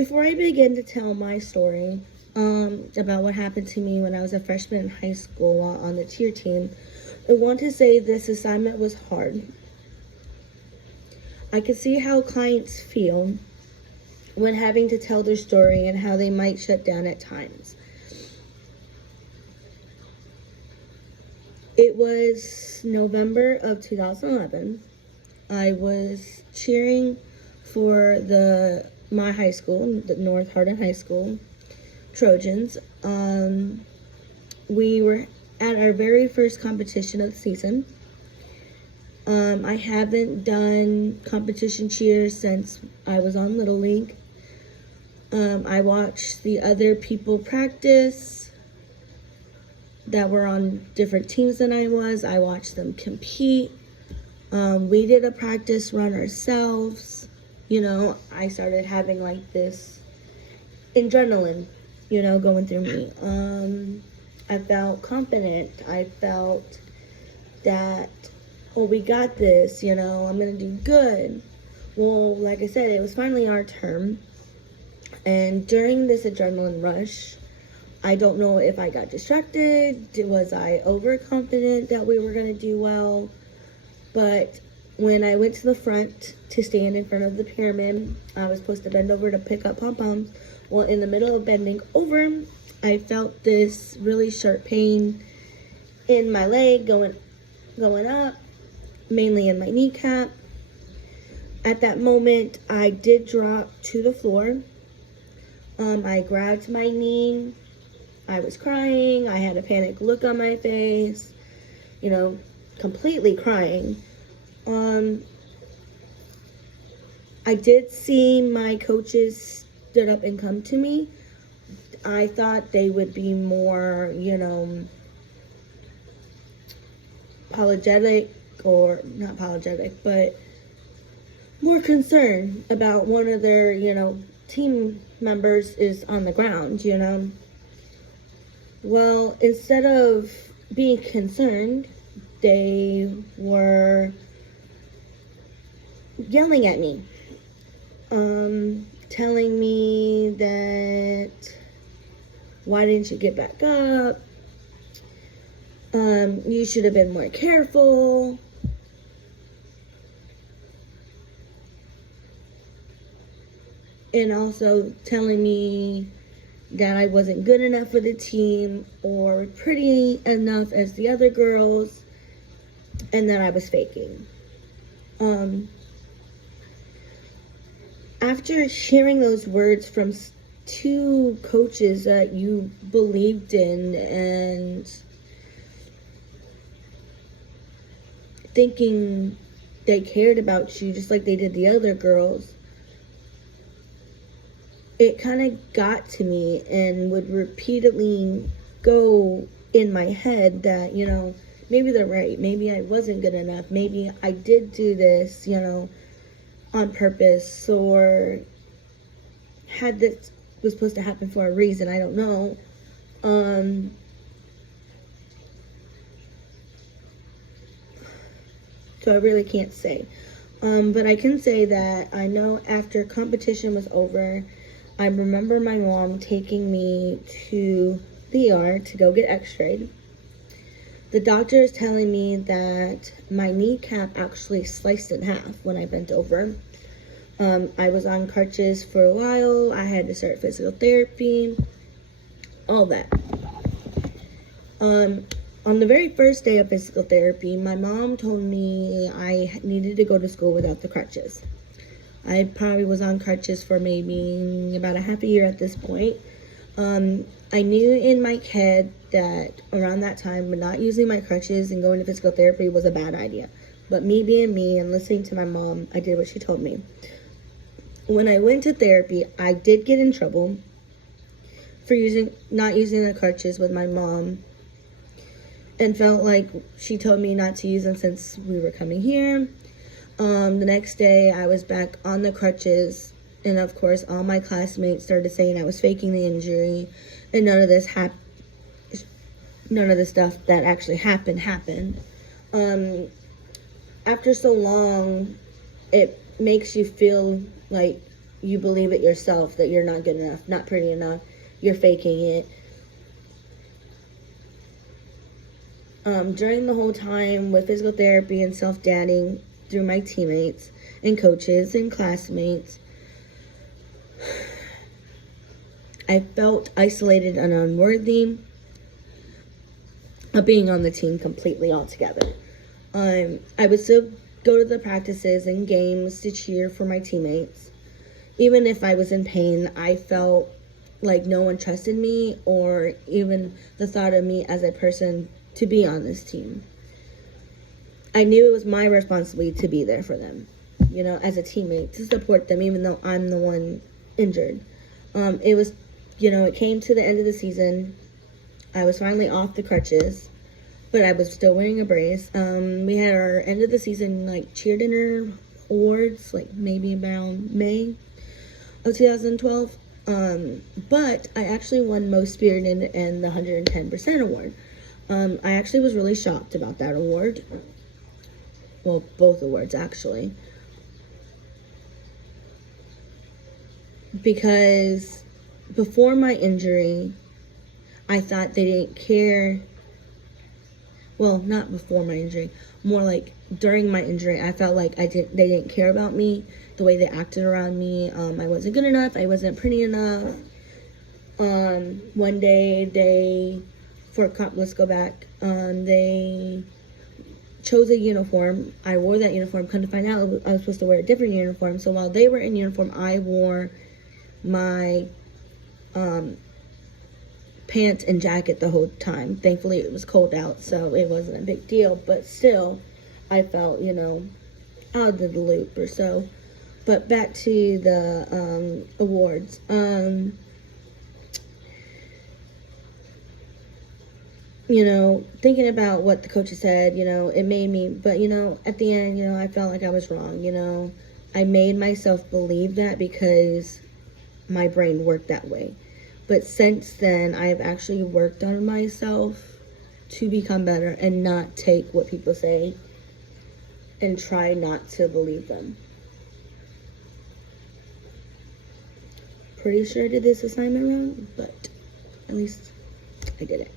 Before I begin to tell my story about what happened to me when I was a freshman in high school on the cheer team, I want to say this assignment was hard. I could see how clients feel when having to tell their story and how they might shut down at times. It was November of 2011. I was cheering for my high school, the North Hardin High School Trojans. We were at our very first competition of the season. I haven't done competition cheers since I was on Little League. I watched the other people practice that were on different teams than I was. I watched them compete. We did a practice run ourselves. I started having like this adrenaline, going through me. I felt confident. I felt that, oh, we got this, I'm going to do good. Well, like I said, it was finally our term. And during this adrenaline rush, I don't know if I got distracted. Was I overconfident that we were going to do well? But when I went to the front to stand in front of the pyramid, I was supposed to bend over to pick up pom-poms. Well, in the middle of bending over, I felt this really sharp pain in my leg going up, mainly in my kneecap. At that moment, I did drop to the floor. I grabbed my knee. I was crying. I had a panicked look on my face, completely crying. I did see my coaches stood up and come to me. I thought they would be more, apologetic, or not apologetic, but more concerned about one of their, team members is on the ground, Well, instead of being concerned, they were yelling at me, telling me that, why didn't you get back up? You should have been more careful. And also telling me that I wasn't good enough for the team or pretty enough as the other girls, and that I was faking. After hearing those words from two coaches that you believed in and thinking they cared about you just like they did the other girls, it kind of got to me and would repeatedly go in my head that, maybe they're right. Maybe I wasn't good enough. Maybe I did do this, on purpose, or had this was supposed to happen for a reason. I don't know. So I really can't say. But I can say that I know after competition was over, I remember my mom taking me to the ER to go get x-rayed. The doctor is telling me that my kneecap actually sliced in half when I bent over. I was on crutches for a while. I had to start physical therapy, all that. On the very first day of physical therapy, my mom told me I needed to go to school without the crutches. I probably was on crutches for maybe about a half a year at this point. I knew in my head that around that time, not using my crutches and going to physical therapy was a bad idea. But me being me and listening to my mom, I did what she told me. When I went to therapy, I did get in trouble for not using the crutches with my mom, and felt like she told me not to use them since we were coming here. The next day, I was back on the crutches, and of course, all my classmates started saying I was faking the injury, and none of the stuff that actually happened. After so long, it makes you feel like you believe it yourself that you're not good enough, not pretty enough, you're faking it. During the whole time with physical therapy and self-dating through my teammates and coaches and classmates, I felt isolated and unworthy of being on the team completely altogether. I would still go to the practices and games to cheer for my teammates. Even if I was in pain, I felt like no one trusted me or even the thought of me as a person to be on this team. I knew it was my responsibility to be there for them, you know, as a teammate, to support them, even though I'm the one injured. It was, you know, it came to the end of the season. I was finally off the crutches, but I was still wearing a brace. We had our end of the season, like, cheer dinner awards, like, maybe around May of 2012. But I actually won Most Spirited and the 110% award. I actually was really shocked about that award. Well, both awards, actually. Because before my injury, I thought they didn't care. Well, not before my injury. More like during my injury, I felt like they didn't care about me, the way they acted around me. I wasn't good enough. I wasn't pretty enough. One day let's go back. They chose a uniform. I wore that uniform. Come to find out, I was supposed to wear a different uniform. So while they were in uniform, I wore my pants and jacket the whole time. Thankfully, it was cold out, so it wasn't a big deal. But still, I felt, you know, out of the loop or so. But back to the awards. You know, thinking about what the coaches said, you know, it made me, but, you know, at the end, you know, I felt like I was wrong, you know. I made myself believe that because my brain worked that way. But since then, I've actually worked on myself to become better and not take what people say and try not to believe them. Pretty sure I did this assignment wrong, but at least I did it.